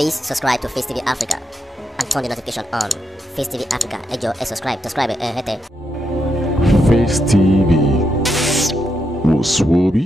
Please subscribe to Facetv Africa and turn the notification on. Facetv Africa, ẹ jọ̀ọ́ ẹ subscribe hete. Facetv Muswobi.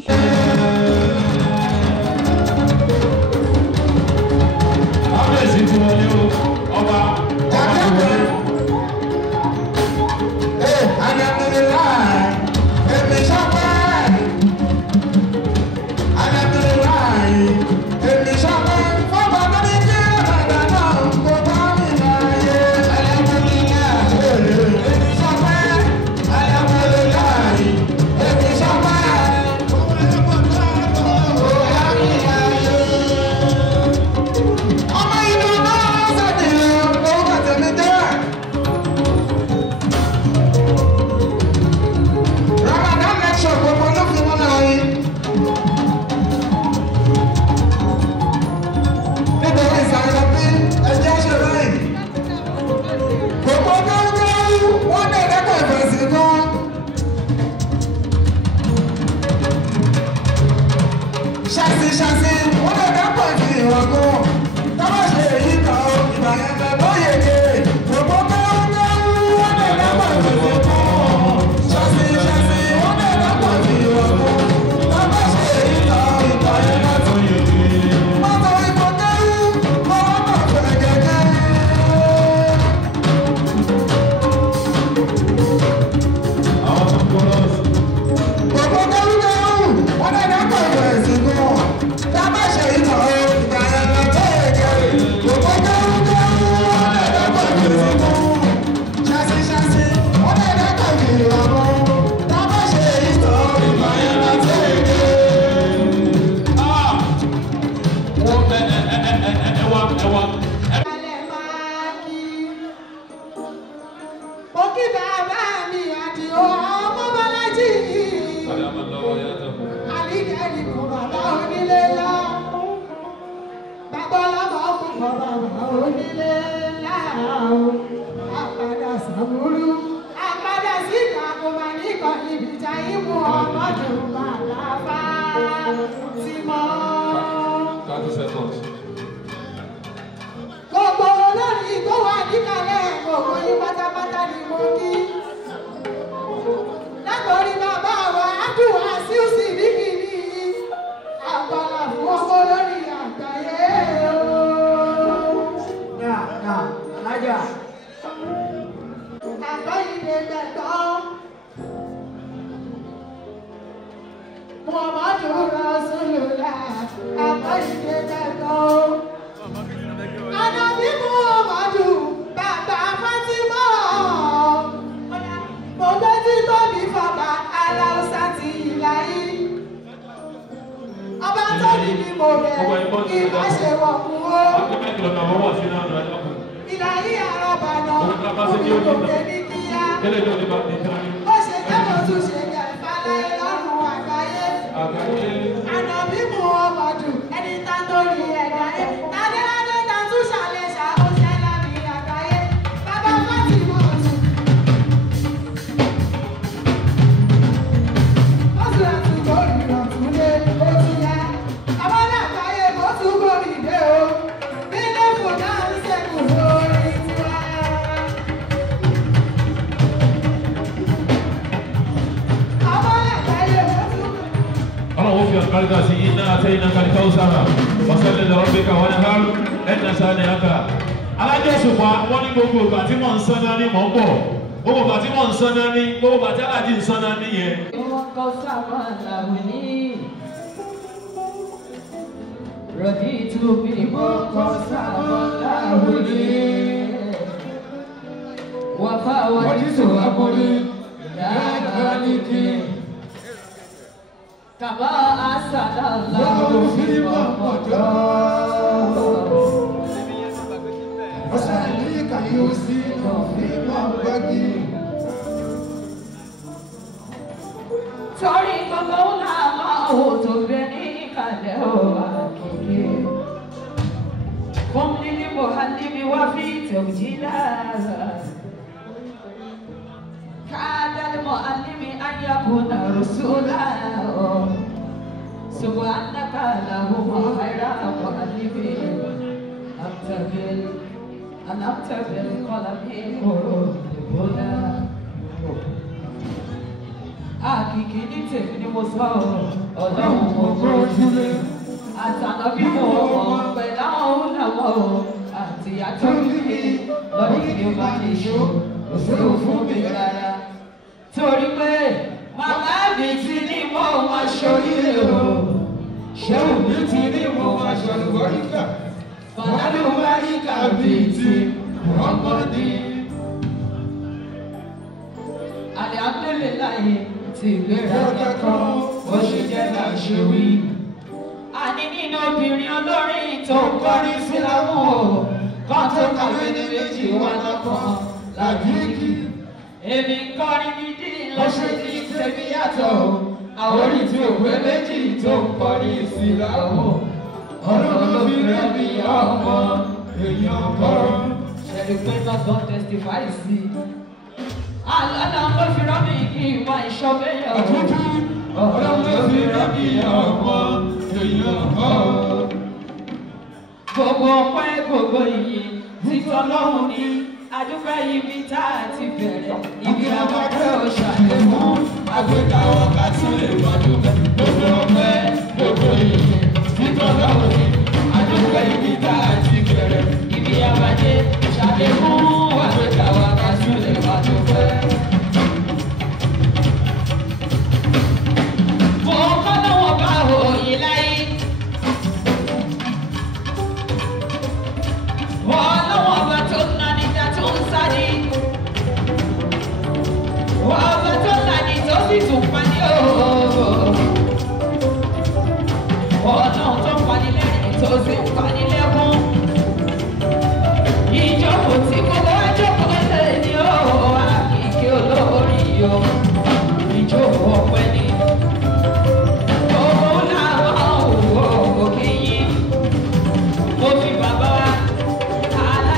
Subhanaka Allahumma khairan wa alámtẹ̀bẹ̀ kọ́lá bí kòrò ìbólá. Àkìkí ní tèmi ni mo sọ ọlọ́run mo gbójúlé. Àtànà bí mo wọ̀ pẹ̀lú àwọn òlàwọ̀ àti àtọ́ wípé lọ́dún tí ó bá lè ṣó kò sí òfin mi rárá. Torí pé màmá mi ti ní mo máa ṣoríire o. Ṣé òbí ti ní mo máa ṣọlùwọ́ríkà? Fàlàlù wáríkà bíi ti ọmọdé. Alhamdulillahi ti gbéra kẹ́kọ̀ọ́ bó ṣe jẹ́ là ń ṣe wí. Àní nínú obìnrin olórin tó ń kọrin sílámù o, kan tó kàwé ní méjì wọn lọ́kàn làgídí. Èmi ń kọrin nídí lọ́ṣẹ́ ní tèmi yàtọ̀ o, àwọn orin tí òwe méjì tó ń kọrin sílámù. Ọlọ́run ló fi rẹ́ mi ọmọ èèyàn kọrin. Ṣẹ̀rí pé lọ́gbọ́n testify sí i. Ọlọ́run ló fi rẹ́ mi kí ìwà ìṣọ́bẹ̀yàn. Ọlọ́run ló fi rẹ́ mi ọmọ èèyàn kọrin. Gbogbo ọpẹ́ gbogbo iyì títọ́ lọ́hùn ní adúpẹ́ ibi tá a ti bẹ̀rẹ̀. Ibi àbọ̀dé òṣàlẹ̀mọ́ àgbéga ọ̀gá tún lè wọ́n dúpẹ́. Gbogbo ọpẹ́ gbogbo iyì títọ́ lọ́hùn ní adúpẹ́ ibi tá a ti bẹ̀rẹ̀. Ibi àbọ̀dé òṣàlẹ̀mọ́ àgbéga ọ̀gá tún lè wọ́n dúpẹ́. Mo kọ́ lọ́wọ́ bá òye láyé. Ọlọ́wọ́ ọba tó ń na níta tó ń sáré. Ọba tó ń na ní tó sì tún pani ooo. Ọlọ́run tó ń pani lẹ́rìn tó sì ń pani lẹ́kún. Ìjókòó tí gbogbo wa jókòó lè ní ooo. Àkìkí olórí o. Ìjókòó ọpẹ́ ni. Gbogbo làwọn òwò òkè yìí. Mo fi bàbá wa. Ayala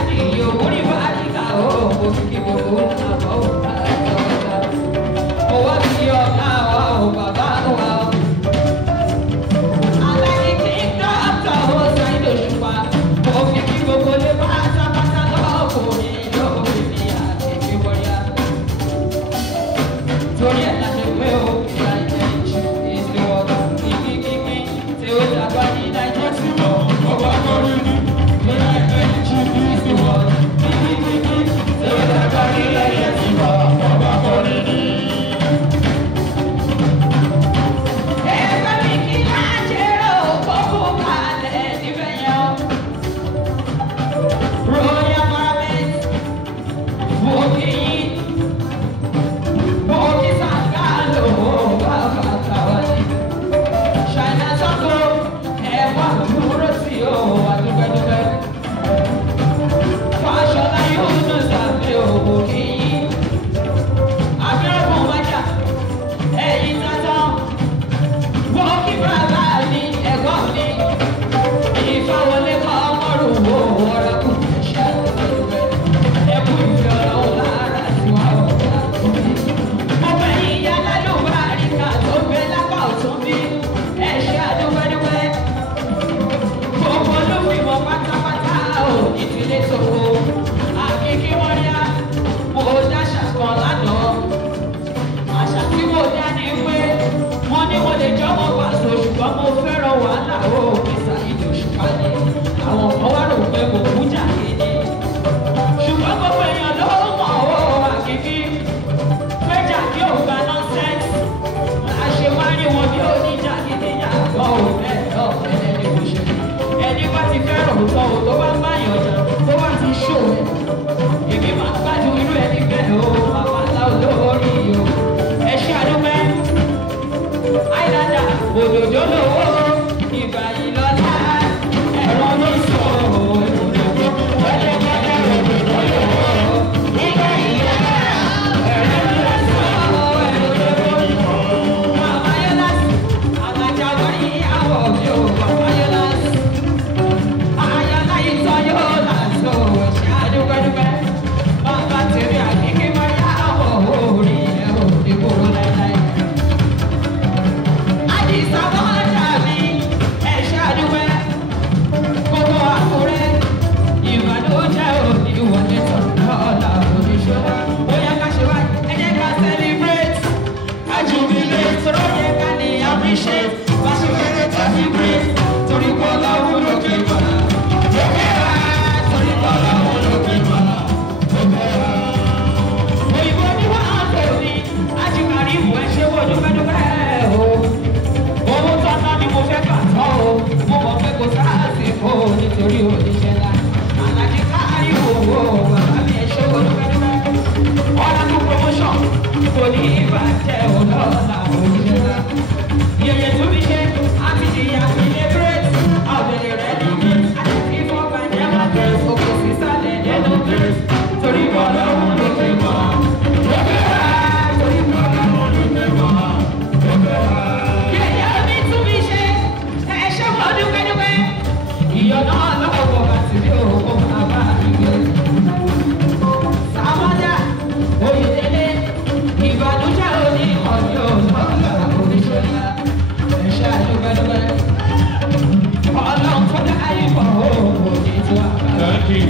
àkìkí.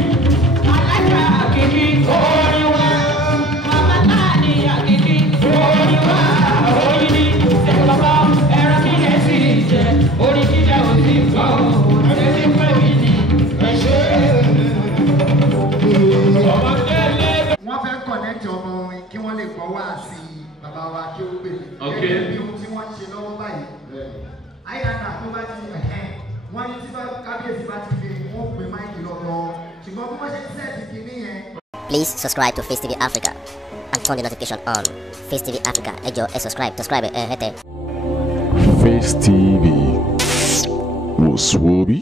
Alájà àkìkí orin wa. Màmá náà ní àkìkí orin wa. Oyin ní ìṣèjọba ẹran kí ẹ sì jẹ. Orin jíjẹ ò sí gbọ́. Ọ̀rẹ́ ti pẹ́ mi ní ẹ̀ṣẹ́. Wọ́n fẹ́ kọ̀nẹ́tì ọmọ orin kí wọ́n lè gbọ́ wá sí bàbá wa kí ó gbé. Gẹ́gẹ́ bí ohun tí wọ́n ń ṣe lọ́wọ́ báyìí. Àyíká tó bá ti wọ́n ní tí kábíyèsí bá ti fi wọ́n pè máìkì lọ́wọ́. Ṣùgbọ́n bí wọ́n ṣe ń sẹ́ẹ̀tì kìíní yẹn. Please subscribe to Facetv Africa and turn the notification on. Facetv Africa, ẹ jọ̀ọ́ ẹ subscribe hete. Facetv. Muswobi.